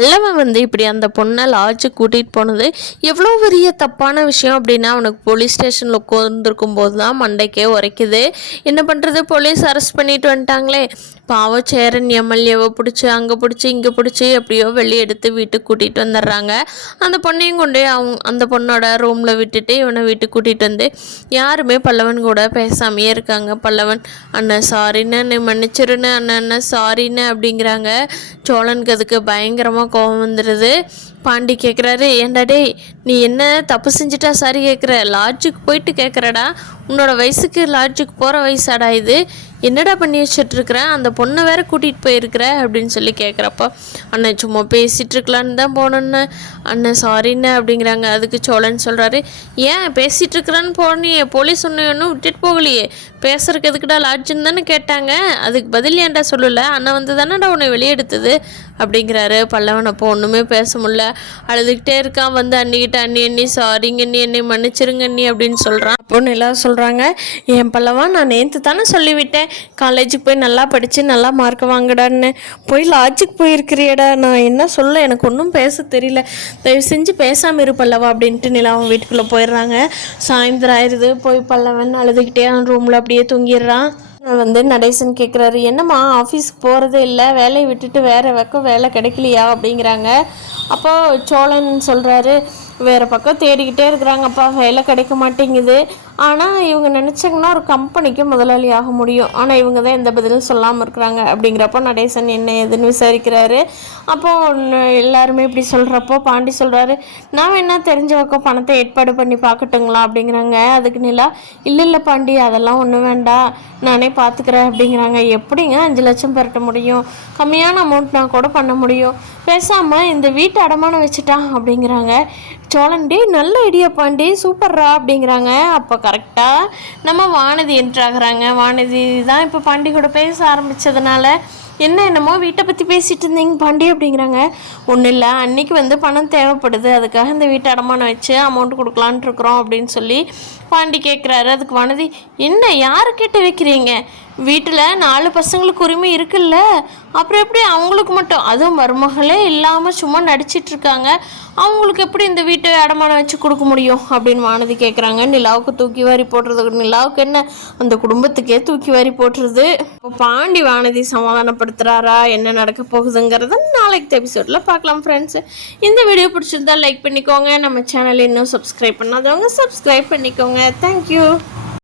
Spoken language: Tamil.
பல்லவன் வந்து இப்படி அந்த பொண்ணை லாட்ஜுக்கு கூட்டிகிட்டு போனது எவ்வளோ பெரிய தப்பான விஷயம் அப்படின்னா அவனுக்கு போலீஸ் ஸ்டேஷனில் உட்காந்துருக்கும் போது தான் மண்டைக்கே உரைக்குது. என்ன பண்ணுறது, போலீஸ் அரெஸ்ட் பண்ணிட்டு வந்துட்டாங்களே. பாவம் சேரன் எம்எல்ஏவை பிடிச்சி அங்கே பிடிச்சி இங்கே பிடிச்சி எப்படியோ வெளியே எடுத்து வீட்டுக்கு கூட்டிகிட்டு வந்துடுறாங்க. அந்த பொண்ணையும் கொண்டு அந்த பொண்ணோட ரூமில் விட்டுட்டு இவனை வீட்டுக்கு கூட்டிகிட்டு வந்து யாருமே பல்லவன் கூட பேசாமையே இருக்காங்க. பல்லவன் அண்ணன் சாரின்னு, என்னை மன்னிச்சிருன்னு, அண்ணன் சாரின்னு அப்படிங்கிறாங்க. சோழனுக்கு அதுக்கு பயங்கரமாக கோபம் வந்துடுது. பாண்டி கேட்குறாரு, ஏண்டா டேய் நீ என்ன தப்பு செஞ்சுட்டா சாரி கேட்குற, லாட்ஜுக்கு போயிட்டு கேட்குறடா, உன்னோட வயசுக்கு லாட்ஜுக்கு போகிற வயசாடா இது, என்னடா பண்ணி வச்சிட்ருக்குறேன், அந்த பொண்ணை வேற கூட்டிகிட்டு போயிருக்கிற அப்படின்னு சொல்லி கேட்குறப்போ அண்ணன் சும்மா பேசிகிட்டு இருக்கலான்னு தான் போனேன்னு, அண்ணன் சாரின்னு அப்படிங்கிறாங்க. அதுக்கு சோழன் சொல்கிறாரு, ஏன் பேசிகிட்டு இருக்கிறான்னு போனியே, போலீஸ் ஒன்றும் விட்டுட்டு போகலையே, பேசுறதுக்கு எதுக்குடா லாட்ஜுன்னு தானே கேட்டாங்க, அதுக்கு பதில் ஏன்டா சொல்லலை, அண்ணன் வந்து தானேடா உன்னை வெளியெடுத்தது அப்படிங்கிறாரு. பல்லவன் அப்போ ஒன்றுமே பேச முடியல, அழுதுகிட்டே இருக்கான். வந்து அண்ணிக்கிட்ட அண்ணி சாரிங்க அண்ணி, என்னை மன்னிச்சிருங்க அண்ணி அப்படின்னு சொல்கிறான். அப்போன்னு எல்லோரும் சொல்கிறாங்க, என் பல்லவன் நான் நேற்று தானே சொல்லிவிட்டேன் காலேஜுக்கு போய் நல்லா படித்து நல்லா மார்க் வாங்கடான்னு, போய் லாட்ஜுக்கு போயிருக்கிறியடா, நான் என்ன சொல்ல, எனக்கு ஒன்றும் பேச தெரியல, தயவு செஞ்சு பேசாமல் இரு பல்லவா அப்படின்ட்டு நிலாவும் வீட்டுக்குள்ளே போயிடுறாங்க. சாயந்தரம் ஆயிடுது. போய் பல்லவன் அழுதுகிட்டே ரூமில் அப்படியே தூங்கிடுறான். வந்து நடேசன் கேட்குறாரு, என்னம்மா ஆஃபீஸ்க்கு போகிறதே இல்லை, வேலையை விட்டுட்டு வேறு பக்கம் வேலை கிடைக்கலையா அப்படிங்கிறாங்க. அப்போது சோழன் சொல்கிறாரு, வேறு பக்கம் தேடிக்கிட்டே இருக்கிறாங்கப்பா, வேலை கிடைக்க மாட்டேங்குது, ஆனால் இவங்க நினச்சாங்கன்னா ஒரு கம்பெனிக்கு முதலாளி ஆக முடியும், ஆனால் இவங்க தான் எந்த பதிலும் சொல்லாமல் இருக்கிறாங்க அப்படிங்கிறப்போ நடேசன் என்ன ஏதுன்னு விசாரிக்கிறாரு. அப்போது எல்லாருமே இப்படி சொல்கிறப்போ பாண்டி சொல்கிறாரு, நான் என்ன தெரிஞ்ச பக்கம் பணத்தை ஏற்பாடு பண்ணி பார்க்கட்டுங்களா அப்படிங்கிறாங்க. அதுக்கு நிலா, இல்லை பாண்டி அதெல்லாம் ஒன்றும் வேண்டாம், நானே பார்த்துக்கிறேன் அப்படிங்கிறாங்க. எப்படிங்க 5 லட்சம் பெறட்ட முடியும், கம்மியான அமௌண்ட் நான் கூட பண்ண முடியும், பேசாமல் இந்த வீட்டை அடமானம் வச்சுட்டான் அப்படிங்கிறாங்க. சோழன், டே நல்ல ஐடியா பாண்டி, சூப்பர்ரா அப்படிங்கிறாங்க. அப்போ கரெக்டாக நம்ம வானதி என்ட்ராகிறாங்க. வானதி தான் இப்போ பாண்டி கூட பேச ஆரம்பித்ததுனால, என்னமோ வீட்டை பற்றி பேசிகிட்டு இருந்தீங்க பாண்டி அப்படிங்கிறாங்க. ஒன்றும் இல்லை, அன்றைக்கி வந்து பணம் தேவைப்படுது, அதுக்காக இந்த வீட்டை அடமானம் வச்சு அமௌண்ட் கொடுக்கலான்ட்டு இருக்கிறோம் அப்படின்னு சொல்லி பாண்டி கேட்குறாரு. அதுக்கு வானதி, என்ன யாருக்கிட்ட வைக்கிறீங்க, வீட்டில் 4 பசங்களுக்கு உரிமை இருக்குல்ல, அப்புறம் எப்படி அவங்களுக்கு மட்டும், அதுவும் மருமகளே இல்லாமல் சும்மா நடிச்சிட்ருக்காங்க, அவங்களுக்கு எப்படி இந்த வீட்டை அடமானம் வச்சு கொடுக்க முடியும் அப்படின்னு வானதி கேட்குறாங்க. நிலாவுக்கு தூக்கி வாரி போட்டுறது, நிலாவுக்கு என்ன அந்த குடும்பத்துக்கே தூக்கி வாரி போட்டுருது. இப்போ பாண்டி வானதி சமாதானப்படுத்துகிறாரா, என்ன நடக்க போகுதுங்கிறத நாளைக்கு எபிசோடில் பார்க்கலாம் ஃப்ரெண்ட்ஸ். இந்த வீடியோ பிடிச்சிருந்தா லைக் பண்ணிக்கோங்க, நம்ம சேனல் இன்னும் சப்ஸ்கிரைப் பண்ணாதவங்க சப்ஸ்கிரைப் பண்ணிக்கோங்க. தேங்க்யூ.